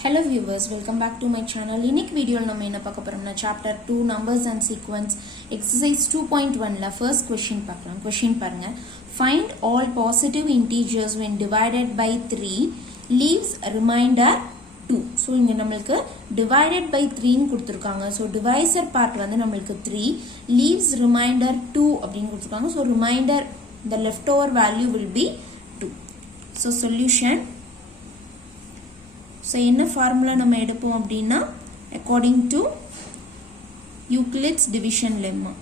Hello viewers, welcome back to my channel. இன்னைக்கு வீடியோல நம்ம என்ன பார்க்க போறோம்னா chapter 2 numbers and sequence exercise 2.1 ல first question பார்க்கலாம். question பாருங்க. Find all positive integers when divided by 3 leaves remainder 2. So இங்க நமக்கு divided by 3 ன்னு கொடுத்திருக்காங்க. So divisor part வந்து நமக்கு 3 leaves remainder 2 அப்படினு கொடுத்திருக்காங்க. So remainder the leftover value will be 2. So solution. So என்ன formula நம்ம எடுப்போம் அப்படின்னா according to Euclid's division lemma.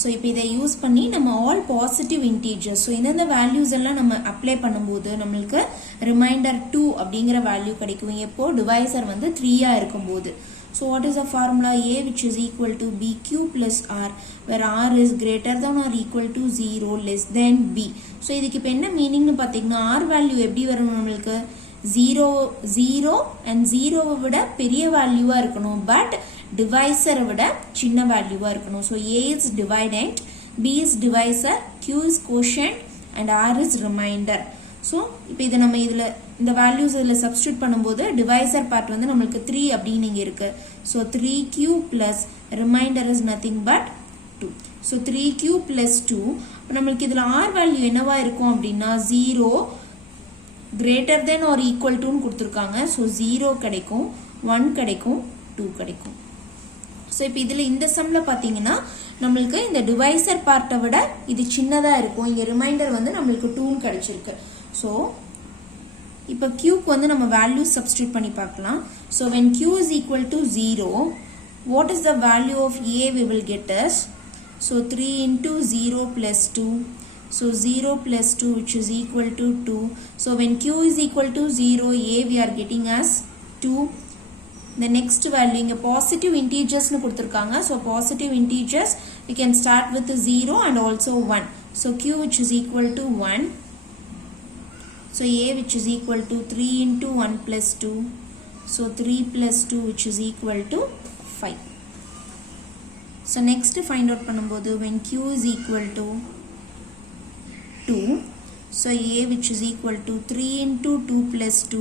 So இப்போ இதை யூஸ் பண்ணி நம்ம all positive integers. So இந்த values எல்லாம் நம்ம apply பண்ணும்போது நம்மளுக்கு remainder 2 அப்படிங்கிற value கிடைக்கும். எப்போ divisor வந்து 3 இருக்கும்போது. So what is the formula? A which is equal to BQ plus R where R is greater than or equal to 0 less than B. So இதுக்கு இப்போ என்ன மீனிங்னு பார்த்தீங்கன்னா R வேல்யூ எப்படி வரும் நம்மளுக்கு 0 and 0 விட பெரிய வேல்யூவா இருக்கணும் பட் டிவைசரை விட சின்ன வேல்யூவா இருக்கணும். So A is dividend, B is divisor, Q is quotient and R is remainder. So இப்போ இதை நம்ம இதில் இந்த values இதில் substitute பண்ணும்போது divisor part வந்து நம்மளுக்கு 3 அப்படின்னு இங்கே இருக்கு. So 3Q plus remainder is nothing but 2. So 3Q plus 2 நம்மளுக்கு இதில் R value என்னவா இருக்கும் அப்படின்னா 0 greater than or equal to கொடுத்துருக்காங்க. So 0 கிடைக்கும், 1 கிடைக்கும், 2 கிடைக்கும். So இப்போ இதில் இந்த சம்மில் பார்த்தீங்கன்னா நம்மளுக்கு இந்த divisor பார்ட்டை விட இது சின்னதாக இருக்கும். இங்கே remainder வந்து நம்மளுக்கு 2 கிடைச்சிருக்கு. So இப்போ Qக்கு வந்து நம்ம value substitute பண்ணி பார்க்கலாம். So when Q is equal to 0, what is the value of A we will get as? So 3 into 0 plus 2. So 0 plus 2 which is equal to 2. So when Q is equal to 0, A we are getting as 2. The next value இங்க positive integers னு கொடுத்திருக்காங்க. So positive integers we can start with 0 and also 1. So Q which is equal to 1. So A which is equal to 3 into 1 plus 2. So 3 plus 2 which is equal to 5. So next find out பண்ணும்போது when Q is equal to 2. So A which is equal to 3 into 2 plus 2.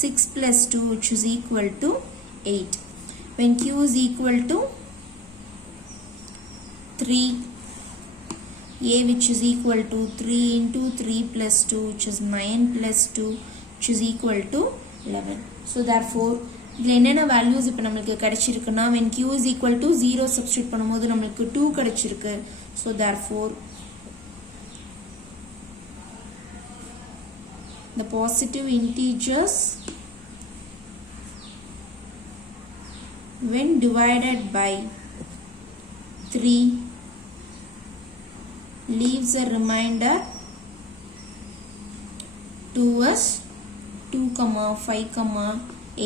6 plus 2 which is equal to 8. When Q is equal to 3. A which is equal to 3 into 3 plus 2 which is 9 plus 2 which is equal to 11. So therefore இதில் என்னென்ன values இப்போ நம்மளுக்கு கிடைச்சிருக்குன்னா when Q is equal to 0 substitute பண்ணும்போது நம்மளுக்கு 2 கிடைச்சிருக்கு. So therefore the positive integers when divided by 3 leaves a remainder 2 as 2, 5,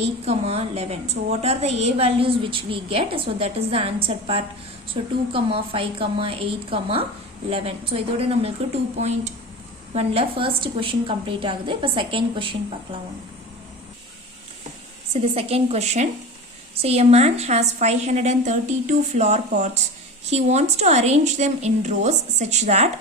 8, 11. So what are the A values which we get? So that is the answer part. So 2, 5, 8, 11. So இதோட நம்மளுக்கு 2.1 ல first question complete ஆகுது. இப்போ second question பார்க்கலாம். So the second question. So a man has 532 flower pots. He wants to arrange them in rows such that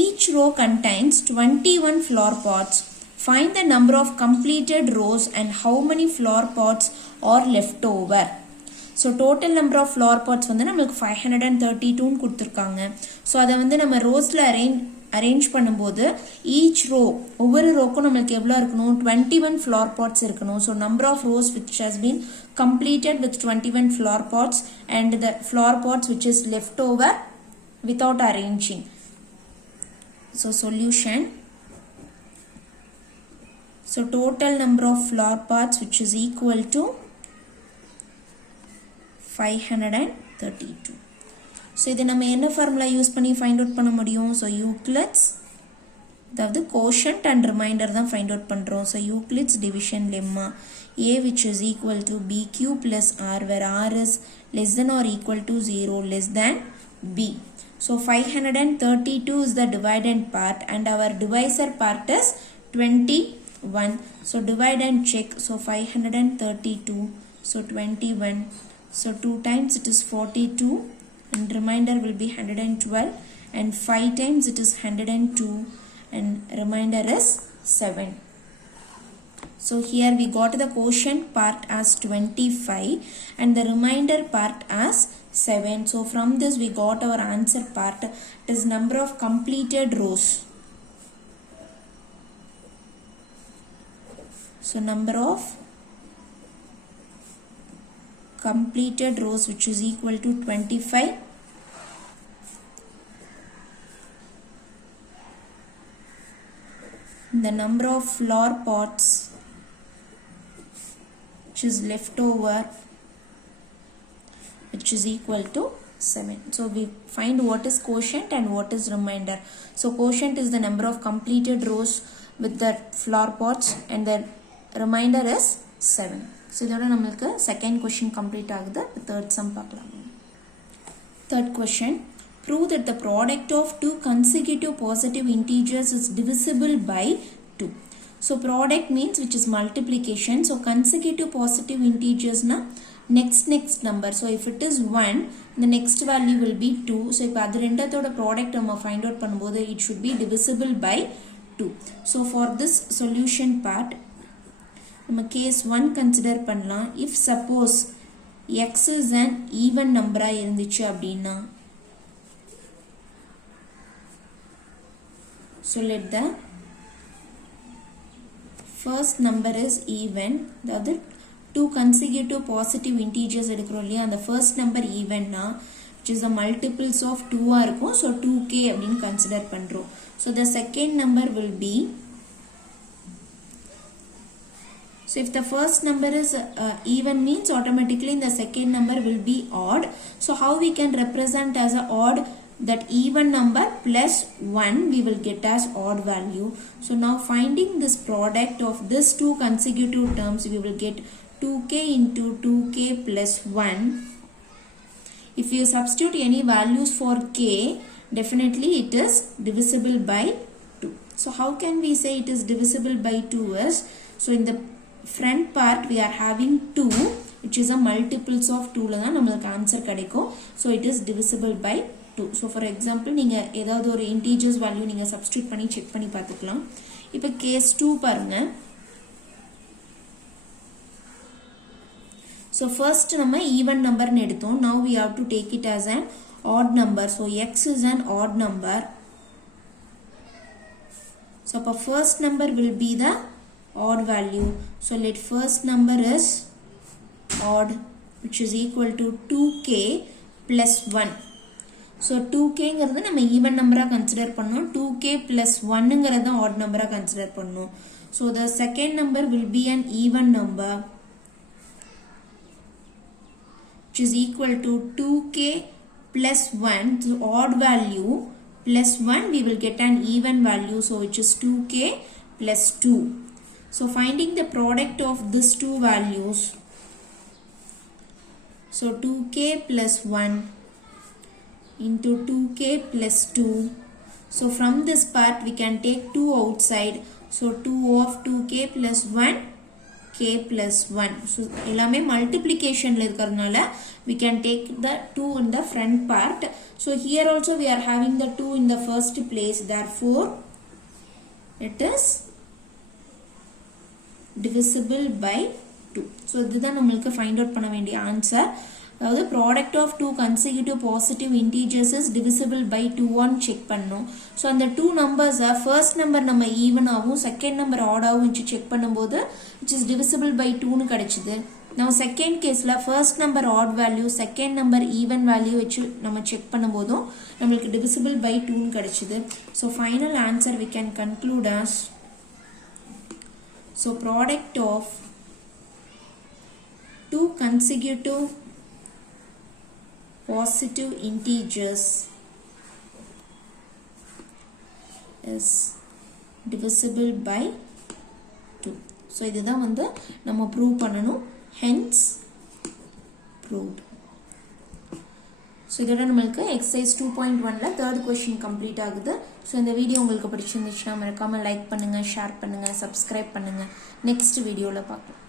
each row contains 21 flower pots. Find the number of completed rows and how many flower pots are left over. So total number of flower pots வந்து நமக்கு 532 ன்னு கொடுத்திருக்காங்க. So அதை வந்து நம்ம ரோஸ்ல arrange பண்ணும்போது each row ஒவ்வொரு ரோக்கும் நமக்கு எவ்வளவு இருக்கணும் 21 flower pots இருக்கணும். So number of rows which has been completed with 21 flower pots and the flower pots which is left over without arranging. So solution. So total number of flower pots which is equal to 532. So இதை நம்ம என்ன formula use பண்ணி find out பண்ண முடியும்? So Euclid's அதாவது quotient and remainder தான் find out பண்றோம். So Euclid's division lemma. A which is equal to BQ plus R where R is less than or equal to 0 less than B. So 532 is the dividend part and our divisor part is 21. So divide and check. So 532. So 21. So 2 times it is 42 and remainder will be 112 and 5 times it is 102 and remainder is 7. So here we got the quotient part as 25 and the remainder part as 7. So from this we got our answer part. It is number of completed rows. So number of completed rows which is equal to 25. The number of flower pots which is left over which is equal to 7. So we find what is quotient and what is remainder. So quotient is the number of completed rows with the flower pots and the remainder is 7. So இதோட நம்மளுக்கு second question complete ஆகுது. Third sum பார்க்கலாம். Third question. Prove that the product of two consecutive positive integers is divisible by 2. So product means which is multiplication. So consecutive positive integers na next number. So if it is 1, the next value will be 2. So if adu rendathoda product நம்ம find out பண்ணும்போது it should be divisible by 2. So for this solution part நம்ம case 1 consider பண்ணலாம். If suppose x is an even number இருந்துச்சு அப்படின்னா, so let the first number is even, the other two consecutive positive integers எடுக்கிறோம் இல்லையா, அந்த first number even na which is the multiples of 2 இருக்கும். So 2k அப்படின்னு consider பண்றோம். So the second number will be, so if the first number is even means automatically the second number will be odd. So how we can represent as a odd? That even number plus 1 we will get as odd value. So now finding this product of this two consecutive terms, we will get 2k into 2k plus 1. If you substitute any values for k, definitely it is divisible by 2. So how can we say it is divisible by 2 is, so in the front part we are having 2 which is a multiples of 2 la namakku answer kadaikum. So it is divisible by 2. So for example நீங்க ஏதாவது ஒரு integers value நீங்க substitute பண்ணி check பண்ணி பார்த்துக்கலாம். இப்போ case 2 பாருங்க. So first நம்ம even number னு எடுத்தோம். Now we have to take it as an odd number. So x is an odd number. So அப்ப first number will be the odd value. So let first number is odd which is equal to 2k plus 1. So 2k ங்கிறது நம்ம even number consider பண்ணோம். 2k plus 1 ங்கிறது odd number consider பண்ணோம். So the second number will be an even number which is equal to 2k plus 1. So odd value plus 1 we will get an even value. So which is 2k plus 2. So finding the product of these two values. So 2k plus 1 into 2k plus 2. So from this part we can take 2 outside. So 2 of 2k plus 1 k plus 1. So எல்லாமே multiplication ல இருக்கறதுனால we can take the 2 in the front part. So here also we are having the 2 in the first place. Therefore it is divisible by 2. So இதுதான் நம்மளுக்கு find out பண்ண வேண்டிய answer. அதாவது product of two consecutive positive integers is divisible by 2 on check பண்ணோம். So அந்த 2 numbers first number நம்ம even ஆகும், second number odd ஆகும் வச்சு check பண்ணும்போது which is divisible by 2 னு கிடைச்சது. Now second caseல first number odd value, second number even value வச்சு நம்ம check பண்ணும்போதும் நம்மளுக்கு divisible by 2 னு கிடைச்சது. So final answer we can conclude as, so product of two consecutive positive integers is divisible by 2. So இதுதான் வந்து நம்ம prove பண்ணனும். Hence proved. So இதோட நம்மளுக்கு exercise 2.1ல third question complete ஆகுது. So இந்த வீடியோ உங்களுக்கு பிடிச்சிருந்துச்சுன்னா மறக்காம லைக் பண்ணுங்க, ஷேர் பண்ணுங்க, சப்ஸ்கிரைப் பண்ணுங்க. நெக்ஸ்ட் வீடியோல பார்க்கலாம்.